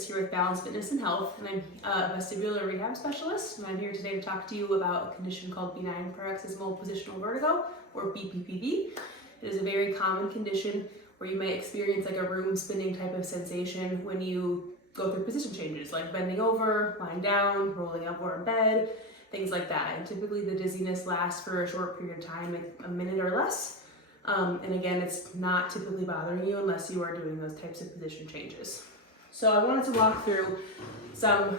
Davis here with Balance Fitness and Health, and I'm a vestibular rehab specialist, and I'm here today to talk to you about a condition called benign paroxysmal positional vertigo, or BPPV. It is a very common condition where you may experience like a room spinning type of sensation when you go through position changes, like bending over, lying down, rolling up or in bed, things like that. And typically the dizziness lasts for a short period of time, like a minute or less. And again, it's not typically bothering you unless you are doing those types of position changes. So I wanted to walk through some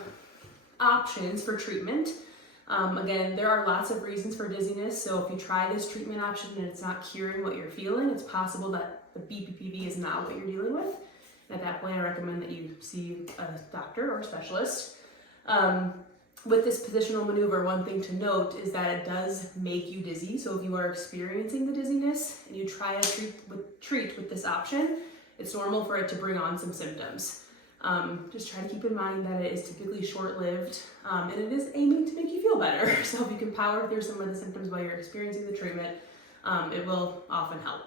options for treatment. Again, there are lots of reasons for dizziness, so if you try this treatment option and it's not curing what you're feeling, it's possible that the BPPV is not what you're dealing with. And at that point, I recommend that you see a doctor or specialist. With this positional maneuver, one thing to note is that it does make you dizzy. So if you are experiencing the dizziness and you try to treat with this option, it's normal for it to bring on some symptoms. Just try to keep in mind that it is typically short-lived and it is aiming to make you feel better. So if you can power through some of the symptoms while you're experiencing the treatment, it will often help.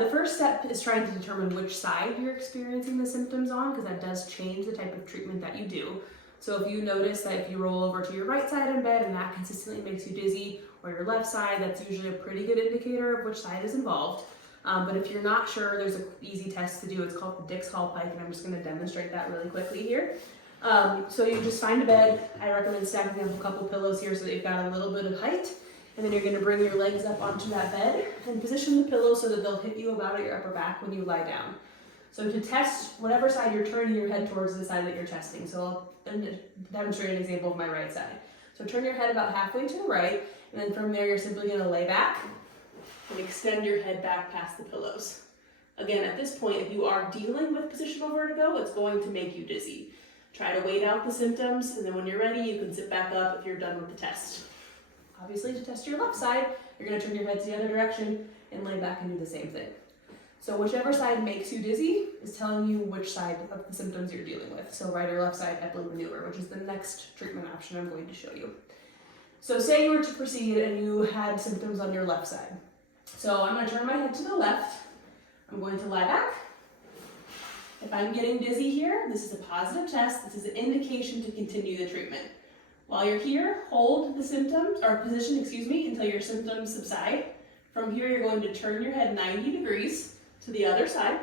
The first step is trying to determine which side you're experiencing the symptoms on, because that does change the type of treatment that you do. So if you notice that if you roll over to your right side in bed and that consistently makes you dizzy, or your left side, that's usually a pretty good indicator of which side is involved. But if you're not sure, there's an easy test to do. It's called the Dix-Hallpike, and I'm just going to demonstrate that really quickly here. So you just find a bed. I recommend stacking up a couple pillows here so that you've got a little bit of height. And then you're going to bring your legs up onto that bed and position the pillows so that they'll hit you about at your upper back when you lie down. So to test whatever side you're turning your head towards, the side that you're testing. So I'll demonstrate an example of my right side. So turn your head about halfway to the right, and then from there you're simply going to lay back and extend your head back past the pillows. Again, at this point, if you are dealing with positional vertigo, it's going to make you dizzy. Try to wait out the symptoms, and then when you're ready, you can sit back up if you're done with the test. Obviously, to test your left side, you're going to turn your head to the other direction and lay back and do the same thing. So whichever side makes you dizzy is telling you which side of the symptoms you're dealing with. So right or left side Eplin maneuver, which is the next treatment option I'm going to show you. So say you were to proceed and you had symptoms on your left side. So I'm going to turn my head to the left. I'm going to lie back. If I'm getting dizzy here, this is a positive test. This is an indication to continue the treatment. While you're here, hold the symptoms, or position, until your symptoms subside. From here, you're going to turn your head 90 degrees to the other side.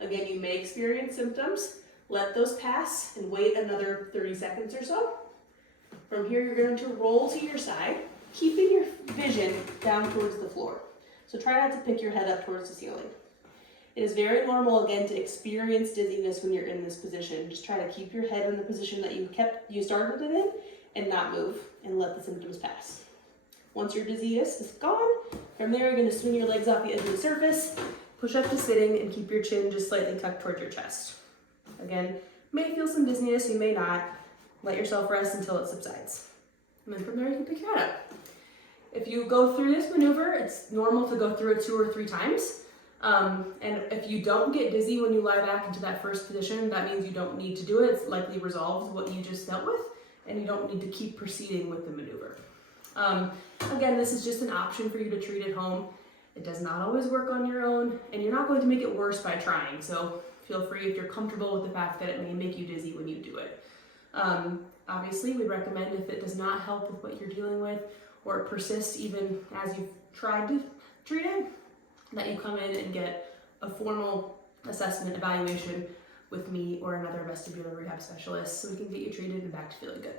Again, you may experience symptoms. Let those pass and wait another 30 seconds or so. From here, you're going to roll to your side, keeping your vision down towards the floor. So try not to pick your head up towards the ceiling. It is very normal, again, to experience dizziness when you're in this position. Just try to keep your head in the position that you started it in and not move, and let the symptoms pass. Once your dizziness is gone, from there you're going to swing your legs off the edge of the surface, push up to sitting, and keep your chin just slightly tucked towards your chest. Again, you may feel some dizziness, you may not. Let yourself rest until it subsides. And then from there you can pick your head up. If you go through this maneuver, it's normal to go through it 2 or 3 times. And if you don't get dizzy when you lie back into that first position, that means you don't need to do it. It's likely resolved what you just dealt with, and you don't need to keep proceeding with the maneuver. Again, this is just an option for you to treat at home. It does not always work on your own, and you're not going to make it worse by trying. So feel free if you're comfortable with the fact that it may make you dizzy when you do it. Obviously, we recommend if it does not help with what you're dealing with, or it persists even as you've tried to treat it, that you come in and get a formal assessment evaluation with me or another vestibular rehab specialist so we can get you treated and back to feeling good.